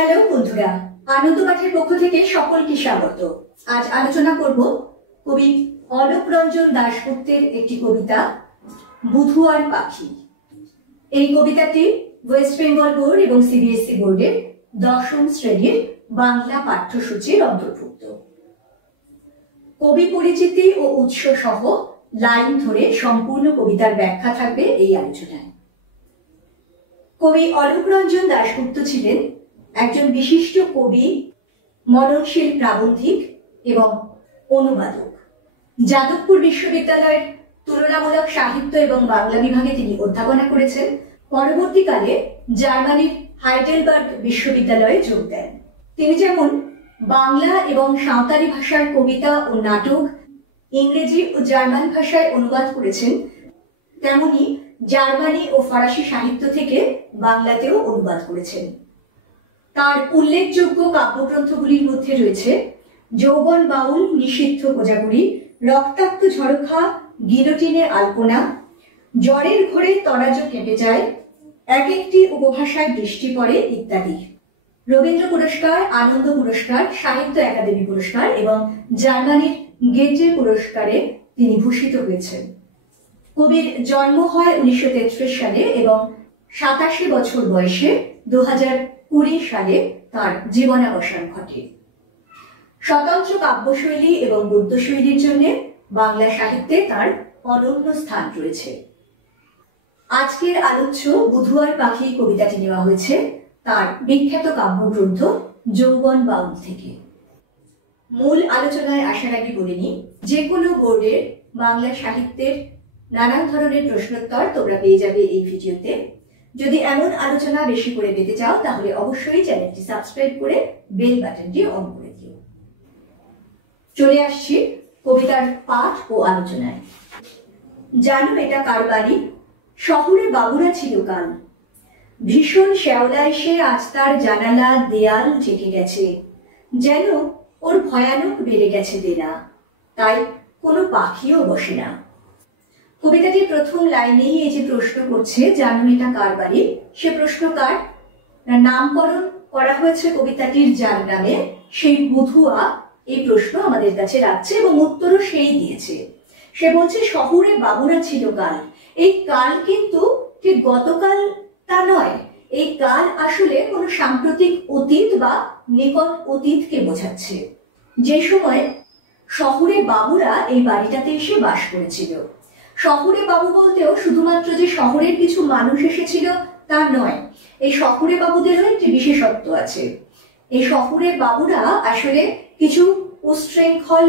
Hello বন্ধুরা, আনন্দ পাঠের পক্ষ থেকে সকলকে স্বাগত। আজ আলোচনা করব কবি অলোক রঞ্জন দাশগুপ্তের একটি কবিতা বুধুয়ার পাখি। এই কবিতাটি ওয়েস্ট বেঙ্গল বোর্ড এবং সিবিএসই বোর্ডের 10ম শ্রেণীর বাংলা পাঠ্যসূচির অন্তর্ভুক্ত। কবি পরিচিতি ও উৎস সহ লাইন ধরে সম্পূর্ণ কবিতার ব্যাখ্যা থাকবে এই আলোচনায়। কবি অলোক রঞ্জন দাশগুপ্ত ছিলেন একজন বিশিষ্ট কবি, মননশীল প্রাবন্ধিক এবং অনুবাদক। যাদবপুর বিশ্ববিদ্যালয়ের তুলনামূলক সাহিত্য এবং বাংলা বিভাগে তিনি অধ্যাপনা করেছেন। পরবর্তীকালে জার্মানির হাইডেলবার্গ বিশ্ববিদ্যালয়ে যোগ দেন। তিনি যেমন বাংলা এবং সাঁওতালি ভাষার কবিতা ও নাটক ইংরেজি ও জার্মান ভাষায় অনুবাদ করেছেন, তেমনি জার্মানি ও ফরাসি সাহিত্য থেকে বাংলাতেও অনুবাদ করেছেন। তার উল্লেখযোগ্য কাব্যগ্রন্থগুলির মধ্যে রয়েছে যৌবন বাউল, নিষিদ্ধ কোজাগুড়ি, রক্তাক্ত ঝড়খা, গিলোটিনে আলপনা, জ্বরের ঘোরে তরাজ কেঁপে যায়, এক একটি উপভাষায় বৃষ্টি পড়ে ইত্যাদি। রবীন্দ্র পুরস্কার, আনন্দ পুরস্কার, সাহিত্য একাডেমি পুরস্কার এবং জার্মানির গেটে পুরস্কারে তিনি ভূষিত হয়েছেন। কবির জন্ম হয় 1933 সালে এবং 87 বছর বয়সে 2020 সালে তার জীবনাবসান ঘটে। স্বতন্ত্র কাব্যশৈলী এবং গদ্যশৈলীর জন্য বাংলা সাহিত্যে তার অনন্য স্থান রয়েছে। আজকের আলোচ্য বুধুয়ার পাখি কবিতাটি নেওয়া হয়েছে তার বিখ্যাত কাব্যগ্রন্থ যৌবন বাউল থেকে। মূল আলোচনায় আসার আগে বলে নিই, যে কোনো বোর্ডের বাংলা সাহিত্যের নানান ধরনের প্রশ্নোত্তর তোমরা পেয়ে যাবে এই ভিডিওতে। যদি এমন আলোচনা বেশি করে পেতে চাও তাহলে অবশ্যই চ্যানেলটি সাবস্ক্রাইব করে বেল বাটনটি অন করে দিও। চলে আসছি কবিতার পাঠ ও আলোচনায়। জানো এটা কার বাড়ি? শহরে বাবুরা ছিল কাল। ভীষণ শ্যাওলা এসে আজ তার জানালা দেয়াল ঢেকে গেছে, যেন ওর ভয়ানক বেড়ে গেছে দেনা, তাই কোনো পাখিও বসে না। কবিতাটির প্রথম লাইনেই এই যে প্রশ্ন করছে জানো এটা কার বাড়ি, সে প্রশ্ন কার? নামকরণ করা হয়েছে কবিতাটির যার নামে, সেই বুধুয়া এই প্রশ্ন আমাদের কাছে রাখছে এবং উত্তরও সেই দিয়েছে। সে বলছে শহরে বাবুরা ছিল কাল। এই কাল কিন্তু ঠিক গতকাল তা নয়, এই কাল আসলে কোনো সাম্প্রতিক অতীত বা নিকট অতীতকে বোঝাচ্ছে, যে সময় শহরে বাবুরা এই বাড়িটাতে এসে বাস করেছিল। শহরে বাবু বলতেও শুধুমাত্র যে শহরের কিছু মানুষ এসেছিল তা নয়, এই শহরে বাবুদেরও একটি বিশেষত্ব আছে। এই শহরের বাবুরা আসলে কিছু উচ্ছৃঙ্খল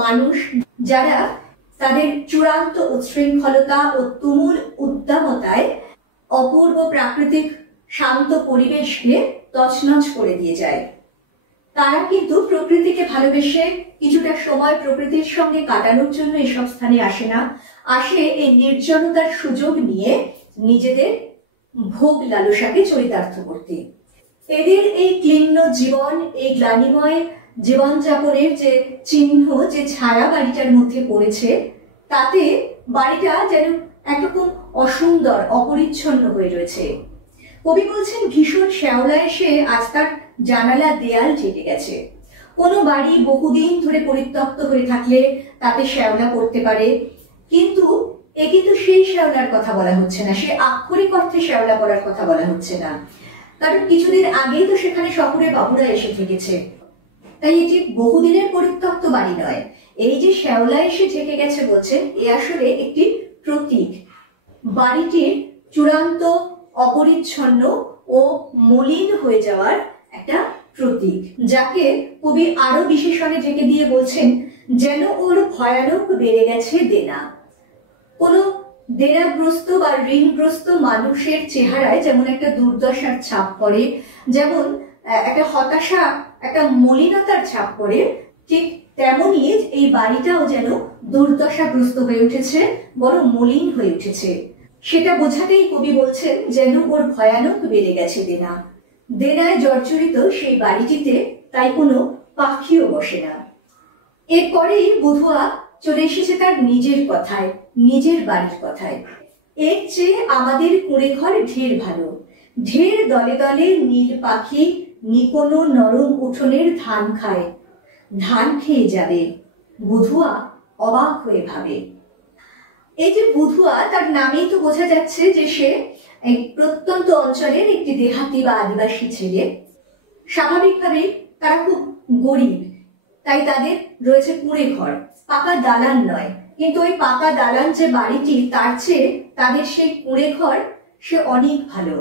মানুষ, যারা তাদের চূড়ান্ত উচ্ছৃঙ্খলতা ও তুমুল উদ্দামতায় অপূর্ব প্রাকৃতিক শান্ত পরিবেশকে তছনছ করে দিয়ে যায়। তারা কিন্তু প্রকৃতিকে ভালোবেসে কিছুটা সময় প্রকৃতির সঙ্গে কাটানোর জন্য এসব স্থানে আসে না, আসে এই নির্জনতার সুযোগ নিয়ে নিজেদের ভোগ লালসাকে চরিতার্থ করতে। এদের এই ক্লিন্ন জীবন, এই গ্লানিময় জীবনযাপনের যে চিহ্ন, যে ছায়া বাড়িটার মধ্যে পড়েছে, তাতে বাড়িটা যেন একরকম অসুন্দর, অপরিচ্ছন্ন হয়ে রয়েছে। কবি বলছেন ভীষণ শ্যাওলা এসে আজ তার জানালা দেয়াল ঢেকে গেছে। কোনো বাড়ি বহুদিন ধরে পরিত্যক্ত হয়ে থাকলে তাতে শ্যাওলা পড়তে পারে, কিন্তু সেই শ্যাওলার কথা বলা হচ্ছে না, সে আক্ষরিক অর্থে শ্যাওলা পড়ার কথা বলা হচ্ছে না, কারণ কিছুদিন আগেই তো সেখানে শহরে বাবুরা এসে থেকেছে। তাই এটি বহুদিনের পরিত্যক্ত বাড়ি নয়। এই যে শ্যাওলা এসে ঢেকে গেছে বলছেন, এ আসলে একটি প্রতীক, বাড়িটির চূড়ান্ত অপরিচ্ছন্ন ও মলিন হয়ে যাওয়ার একটা প্রতীক, যাকে কবি আরো বিশেষণে ঢেকে দিয়ে বলছেন যেন ওর ভয়ানক বেড়ে গেছে দেনা। কোনো দেনাগ্রস্ত বা ঋণগ্রস্ত মানুষের চেহারায় যেমন একটা দুর্দশার ছাপ পড়ে, যেমন একটা হতাশা, একটা মলিনতার ছাপ পড়ে, ঠিক তেমনি এই বাড়িটাও যেন দুর্দশাগ্রস্ত হয়ে উঠেছে, বড় মলিন হয়ে উঠেছে। সেটা বোঝাতেই কবি বলছেন যেন ওর ভয়ানক বেড়ে গেছে দেনা। দেনায় জর্জরিত সেই বাড়িটিতে তাই কোনো পাখিও বসে না। এরপরেই বুধুয়া চলে এসেছে তার নিজের কথায়, নিজের বাড়ির কথায়। এর চেয়ে আমাদের কুঁড়ে ঘর ঢের ভালো, ঢের দলে দলে নীল পাখি নিকোনো নরম উঠোনের ধান খায়, ধান খেয়ে যাবে। বুধুয়া অবাক হয়ে ভাবে। এই যে বুধুয়া, তার নামেই তো বোঝা যাচ্ছে যে সে এই প্রত্যন্ত অঞ্চলের একটি দেহাতি বা আদিবাসী ছেলে। স্বাভাবিকভাবেই তারা খুব গরিব, তাই তাদের রয়েছে কুঁড়ে ঘর, পাকা দালান নয়। কিন্তু ওই পাকা দালান যে বাড়িটি, তার চেয়ে তাদের সেই কুঁড়ে ঘর সে অনেক ভালো।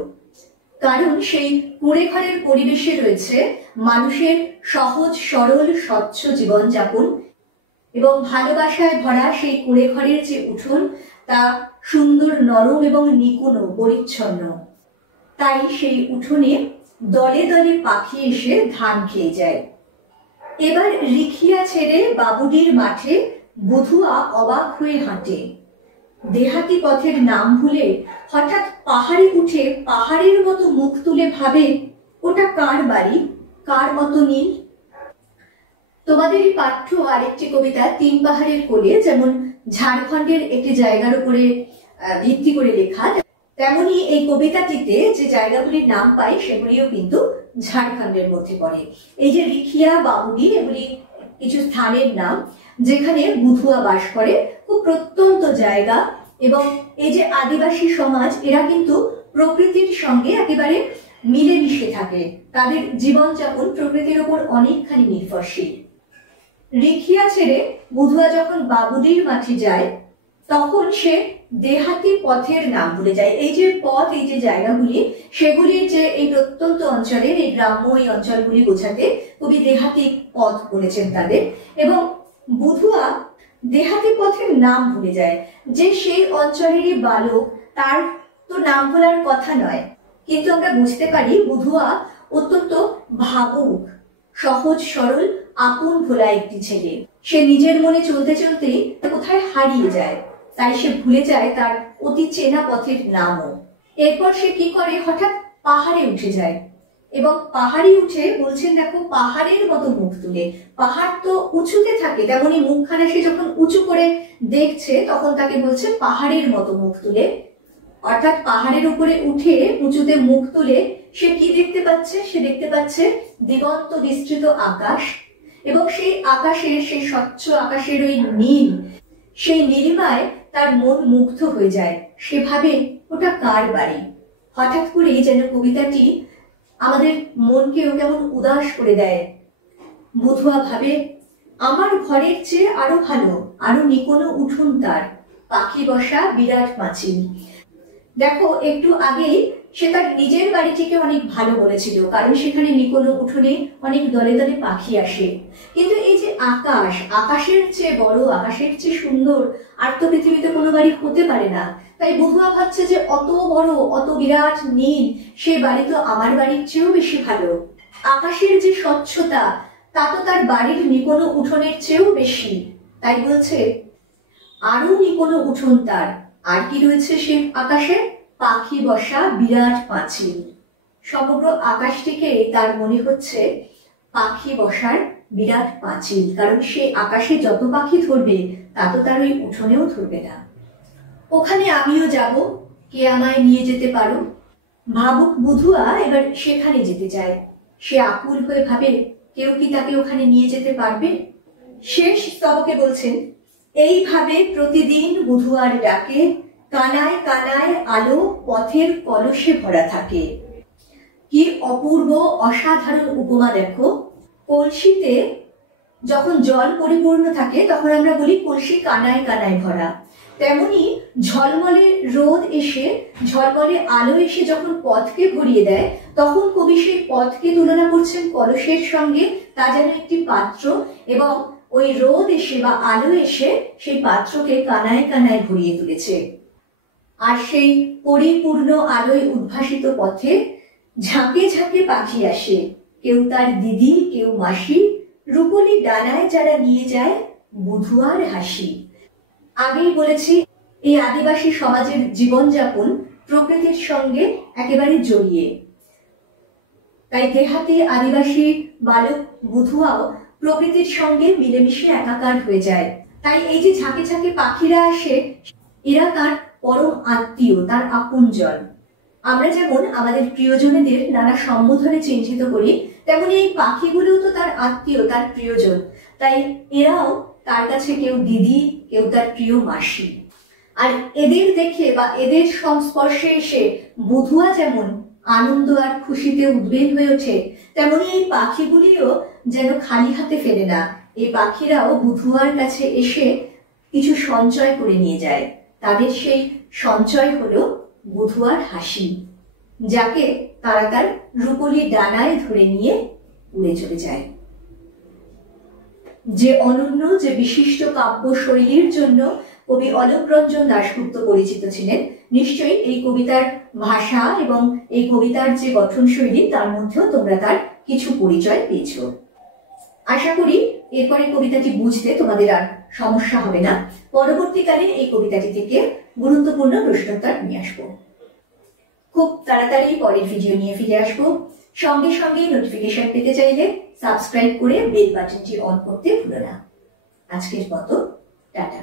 কারণ সেই কুঁড়ে ঘরের পরিবেশে রয়েছে মানুষের সহজ সরল স্বচ্ছ জীবনযাপন এবং ভালোবাসায় ভরা সেই কুঁড়ে ঘরের যে উঠোন, তা সুন্দর নরম এবং নিকোনো পরিচ্ছন্ন। তাই সেই উঠোনে দলে দলে পাখি এসে ধান খেয়ে যায়। এবার রিখিয়া ছেড়ে বাবুডির মাঠে বুধুয়া অবাক হয়ে হাঁটে। দেহাতি পথের নাম ভুলে হঠাৎ পাহাড়ে উঠে পাহাড়ের মতো মুখ তুলে ভাবে, ওটা কার বাড়ি, কার মতো নীল। তোমাদের পাঠ্য আরেকটি কবিতা তিন পাহাড়ের কোলে, যেমন ঝাড়খণ্ডের একটি জায়গার উপরে ভিত্তি করে লেখা, তেমনি এই কবিতাটিতে যে জায়গাগুলির নাম পাই সেগুলিও কিন্তু ঝাড়খণ্ডের মধ্যে পড়ে। এই যে রিখিয়া, বাবুডি, এগুলি কিছু স্থানের নাম যেখানে বুধুয়া বাস করে, খুব প্রত্যন্ত জায়গা। এবং এই যে আদিবাসী সমাজ, এরা কিন্তু প্রকৃতির সঙ্গে একেবারে মিলেমিশে থাকে, তাদের জীবনযাপন প্রকৃতির ওপর অনেকখানি নির্ভরশীল। রিখিয়া ছেড়ে বুধুয়া যখন বাবুডির মাঠে যায়, তখন সে দেহাতি পথের নাম ভুলে যায়। এই যে পথ, এই যে জায়গাগুলি, সেগুলির যে এই প্রত্যন্ত অঞ্চলের এই গ্রাম্য এই অঞ্চলগুলি বোঝাতে কবি দেহাতি পথ বলেছেন তাদের। এবং বুধুয়া দেহাতি পথের নাম ভুলে যায়। যে সেই অঞ্চলেরই বালক, তার তো নাম ভোলার কথা নয়, কিন্তু আমরা বুঝতে পারি বুধুয়া অত্যন্ত ভাবুক, সহজ সরল, আপন ভোলা একটি ছেলে। সে নিজের মনে চলতে চলতে কোথায় হারিয়ে যায়, তাই সে ভুলে যায় তার অতি চেনা পথের নামও। এরপর সে কি করে, হঠাৎ পাহাড়ে উঠে যায় এবং পাহাড়ে উঠে বলছেন, দেখো পাহাড়ের মতো মুখ তুলে। পাহাড় তো উঁচুতে থাকে, তেমনি মুখখানা সে যখন উঁচু করে দেখছে, তখন তাকে বলছে পাহাড়ের মতো মুখ তুলে। অর্থাৎ পাহাড়ের উপরে উঠে উঁচুতে মুখ তুলে সে কি দেখতে পাচ্ছে? সে দেখতে পাচ্ছে দিগন্ত বিস্তৃত আকাশ, এবং সেই আকাশের, সেই স্বচ্ছ আকাশের ওই নীল, সেই নীলিমায় তার মন মুগ্ধ হয়ে যায়। সে ভাবে, ওটা কার বাড়ি। হঠাৎ করে যেন কবিতাটি আমাদের মনকেও কেমন উদাস করে দেয়। বুধুয়া ভাবে, আমার ঘরের চেয়ে আরো ভালো, আরো নিকোনো উঠোন তার, পাখি বসা বিরাট পাঁচিল। দেখো, একটু আগেই সে তার নিজের বাড়িটিকে অনেক ভালো বলেছিল, কারণ সেখানে নিকোনো উঠোনে অনেক দলে দলে পাখি আসে। কিন্তু এই যে আকাশ, আকাশের চেয়ে বড়, আকাশের চেয়ে সুন্দর আর তো পৃথিবীতে কোনো বাড়ি হতে পারে না। তাই বুধুয়া ভাবছে যে অত বড়, অত বিরাট নীল, সে বাড়ি তো আমার বাড়ির চেয়েও বেশি ভালো। আকাশের যে স্বচ্ছতা, তা তো তার বাড়ির নিকোনো উঠোনের চেয়েও বেশি। তাই বলছে আরো নিকোনো উঠোন তার। আর কি রয়েছে সে আকাশে? পাখি বসা বিরাট পাঁচিল। সমগ্র আকাশটিকে তার মনে হচ্ছে পাখি বসার বিরাট পাঁচিল, কারণ সে আকাশে যত পাখি ধরবে তা তো তার ওই উঠোনেও ধরবে না। ওখানে আমিও যাব, কে আমায় নিয়ে যেতে পারো। ভাবুক বুধুয়া এবার সেখানে যেতে চায়। সে আকুল হয়ে ভাবে, কেউ কি তাকে ওখানে নিয়ে যেতে পারবে? শেষ স্তবকে বলছেন, এইভাবে প্রতিদিন বুধুয়ার ডাকে কানায় কানায় আলো পথের কলসে ভরা থাকে। কি অপূর্ব অসাধারণ উপমা দেখো। কলসিতে যখন জল পরিপূর্ণ থাকে তখন আমরা বলি কলসি কানায় কানায় ভরা। তেমনি ঝলমলে রোদ এসে, ঝলমলে আলো এসে যখন পথকে ভরিয়ে দেয়, তখন কবি সেই পথকে তুলনা করছেন কলসের সঙ্গে। তা যেন একটি পাত্র, এবং ওই রোদ এসে বা আলো এসে সেই পাত্রকে কানায় কানায় ভরিয়ে তুলেছে। আর সেই পরিপূর্ণ আলোয় উদ্ভাসিত পথে ঝাঁকে ঝাঁকে পাখি আসে, কেউ তার দিদি, কেউ মাসি, রূপলি ডানায় যারা নিয়ে যায় বুধুয়ার হাসি। আগেই বলেছি, এই আদিবাসী সমাজের জীবনযাপন প্রকৃতির সঙ্গে একেবারে জড়িয়ে। তাই দেহাতি আদিবাসী বালক বুধুয়াও প্রকৃতির সঙ্গে মিলেমিশে একাকার হয়ে যায়। তাই এই যে ঝাঁকে ঝাঁকে পাখিরা আসে, এরা তার পরম আত্মীয়, তার আপনজন। আমরা যেমন আমাদের প্রিয়জনেদের নানা সম্বোধনে চিহ্নিত করি, তেমনি এই পাখিগুলোও তো তার আত্মীয়, তার প্রিয়জন, তাই এরাও তার কাছে কেউ দিদি, কেউ তার প্রিয় মাসি। আর এদের দেখে বা এদের সংস্পর্শে এসে বুধুয়া যেমন আনন্দ আর খুশিতে উদ্বেগ হয়ে ওঠে, তেমনি এই পাখিগুলিও যেন খালি হাতে ফেরে না। এই পাখিরাও বুধুয়ার কাছে এসে কিছু সঞ্চয় করে নিয়ে যায়। তাদের সেই সঞ্চয় হলো বুধুয়ার হাসি, যাকে তারা তার রূপলি ডানায় ধরে নিয়ে উড়ে চলে যায়। যে অনন্য, যে বিশিষ্ট কাব্য শৈলীর জন্য কবি অলোক রঞ্জন দাশগুপ্ত পরিচিত ছিলেন, নিশ্চয়ই এই কবিতার ভাষা এবং এই কবিতার যে গঠন শৈলী, তার মধ্যেও তোমরা তার কিছু পরিচয় পেয়েছ। আশা করি এরপরে কবিতাটি বুঝতে তোমাদের আর সমস্যা হবে না। পরবর্তীকালে এই কবিতাটি থেকে গুরুত্বপূর্ণ প্রশ্নোত্তর নিয়ে আসবো। খুব তাড়াতাড়ি পরের ভিডিও নিয়ে ফিরে আসবো। সঙ্গে সঙ্গে নোটিফিকেশন পেতে চাইলে সাবস্ক্রাইব করে বেল বাটনটি অন করতে ভুলো না। আজকের মতো টাটা।